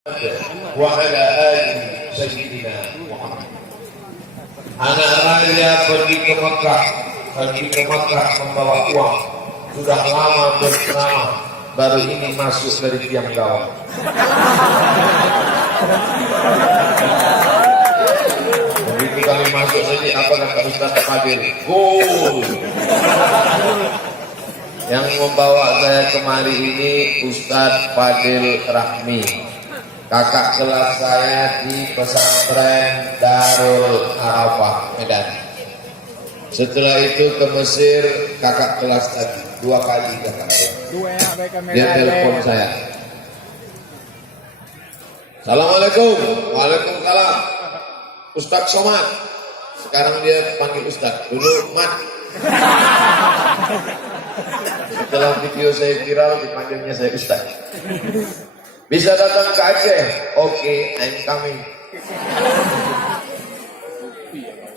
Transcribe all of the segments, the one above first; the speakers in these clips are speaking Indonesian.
wa ala ali sayyidina Muhammad. Anak raja pergi ke Makkah membawa uang, sudah lama berceramah, baru ini masuk dari tiang gawang. Begitu kami masuk saja, apa kata Ustaz Fadil? Gol. Yang membawa saya kemari ini Ustaz Fadil Rahmi, kakak kelas saya di pesantren Darul Arafah Medan. Setelah itu ke Mesir, kakak kelas tadi 2 kali kakak. Dia telepon saya. Assalamualaikum. Waalaikumsalam. Ustaz Somad. Sekarang dia panggil Ustaz. Dulu Mat. Setelah video saya viral, dipanggilnya saya Ustaz. Bisa datang ke Aceh? Oke, I'm coming.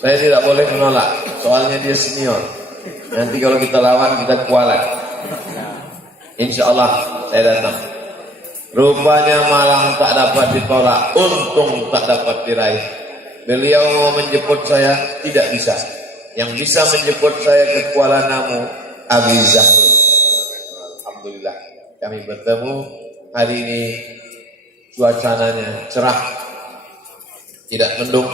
Saya tidak boleh menolak, soalnya dia senior. Nanti kalau kita lawan, kita kualat. Insya Allah saya datang. Rupanya Malang tak dapat ditolak, untung tak dapat diraih. Beliau mau menjemput saya, tidak bisa. Yang bisa menjemput saya ke Kuala Namu, Abi Zahrul. Alhamdulillah, kami bertemu hari ini. Suasananya cerah, tidak mendung.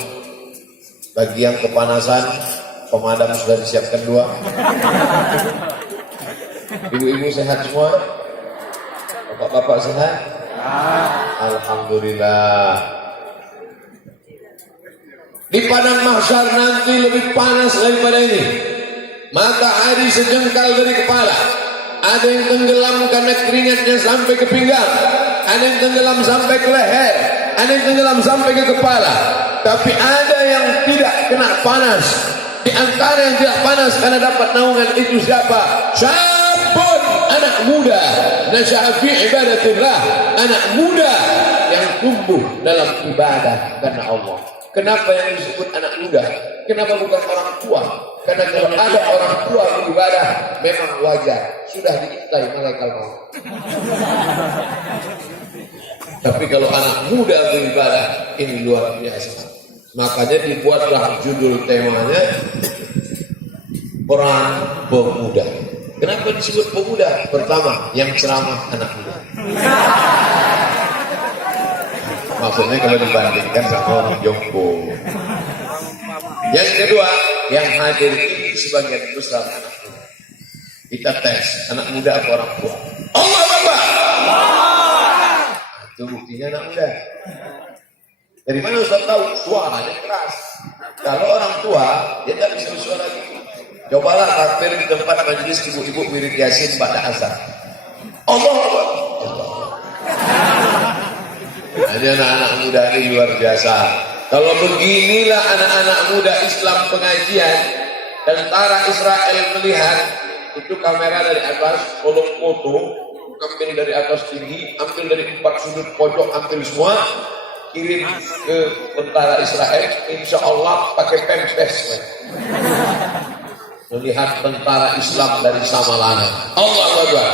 Bagi yang kepanasan, pemadam sudah disiapkan 2. Ibu-ibu sehat semua? Bapak-bapak sehat? Alhamdulillah. Di padang mahsyar nanti lebih panas daripada ini. Matahari sejengkal dari kepala. Ada yang tenggelam karena keringatnya sampai ke pinggang. Ada yang tenggelam sampai ke leher. Ada yang tenggelam sampai ke kepala. Tapi ada yang tidak kena panas. Di antara yang tidak panas karena dapat naungan itu siapa? Syabun, anak muda. Nasya'a fi ibadatillah. Anak muda yang tumbuh dalam ibadah karena Allah. Kenapa yang disebut anak muda? Kenapa bukan orang tua? Karena kalau ada orang tua beribadah, memang wajar. Sudah diintai malaikat maut. Tapi kalau anak muda beribadah, ini luar biasa. Makanya dibuatlah judul temanya Peran Pemuda. Kenapa disebut pemuda? Pertama, yang ceramah anak muda. Maksudnya kalau dibandingkan sama orang jompo. Yang kedua, yang hadir ini sebagian besar anak muda. Kita tes, anak muda apa orang tua? Allah Akbar. Itu buktinya anak muda. Dari mana Ustaz tahu? Suaranya keras. Kalau orang tua, dia tak bisa bersuara gitu. Cobalah takbir di tempat majelis ibu-ibu wirid Yasin pada asar. Allah Akbar. Jadi anak-anak muda ini luar biasa. Kalau beginilah anak-anak muda Islam pengajian, tentara Israel melihat, itu kamera dari atas, tolong foto, ambil dari atas tinggi, ambil dari 4 sudut pojok, ambil semua, kirim ke tentara Israel, insya Allah pakai pempes. Melihat tentara Islam dari Samalana. Allah Akbar.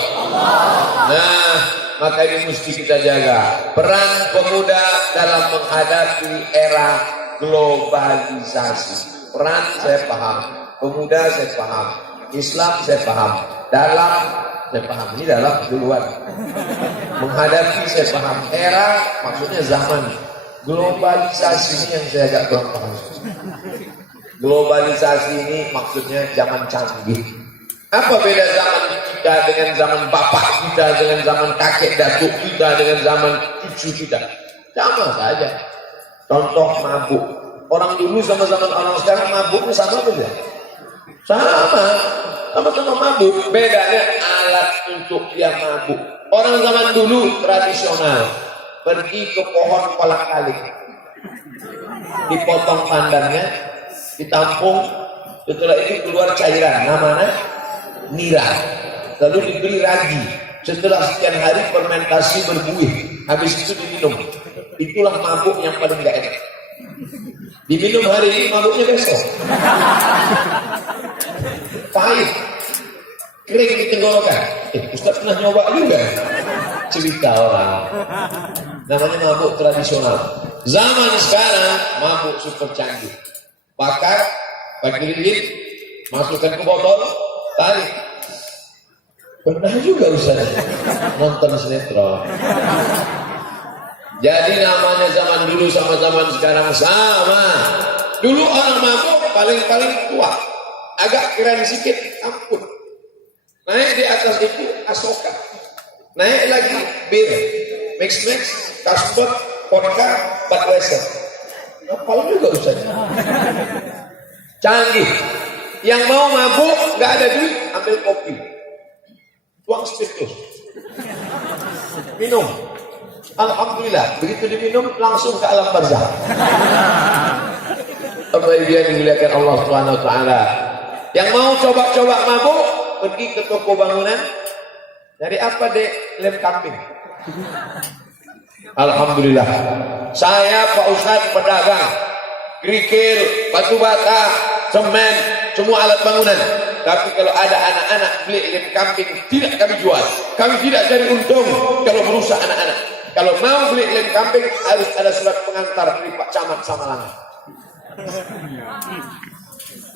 Nah, maka ini mesti kita jaga. Peran pemuda dalam menghadapi era globalisasi. Peran saya paham, pemuda saya paham, Islam saya paham, dalam saya paham. Ini dalam duluan. Menghadapi saya paham. Era maksudnya zaman. Globalisasi ini yang saya agak kurang paham. Globalisasi ini maksudnya zaman canggih. Apa beda zaman kita dengan zaman bapak kita, dengan zaman kakek datuk kita, dengan zaman cucu kita? Sama saja. Contoh mabuk. Orang dulu sama zaman orang sekarang mabuknya sama saja. Sama-sama mabuk. Bedanya alat untuk dia mabuk. Orang zaman dulu tradisional. Pergi ke pohon kolak kaling. Dipotong pandannya, ditampung, setelah itu keluar cairan, namanya nira. Lalu diberi ragi. Setelah sekian hari fermentasi berbuih, habis itu diminum. Itulah mabuk yang paling gak enak. Diminum hari ini, mabuknya besok. Pahit, kering di tenggorokan. Ustaz pernah nyoba juga. cerita orang. Namanya mabuk tradisional. Zaman sekarang mabuk super canggih. Bakar, pakai lilin, masukkan ke botol, tarik. Pernah juga Ustaz nonton sinetron. Jadi namanya zaman dulu sama zaman sekarang sama. Dulu orang mabuk paling-paling tua, agak keren sedikit, ampun. Naik di atas itu Asoka, naik lagi bir, mix, Carlsberg, vodka, Budweiser. Apal juga Ustaz. Canggih. Yang mau mabuk nggak ada duit, ambil kopi, tuang spiritus, minum. Alhamdulillah, begitu diminum langsung ke alam barzakh. Apa yang dimuliakan Allah Subhanahu wa taala. Yang mau coba-coba mabuk, pergi ke toko bangunan. Dari apa dek? Lem kambing. Alhamdulillah. Saya Pak Ustadz pedagang, kerikil, batu bata, semen, semua alat bangunan. Tapi kalau ada anak-anak beli lem kambing, tidak kami jual. Kami tidak cari untung kalau merusak anak-anak. Kalau mau beli lem kambing harus ada surat pengantar dari Pak Camat Samalangan.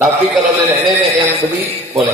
Tapi kalau nenek-nenek yang beli boleh.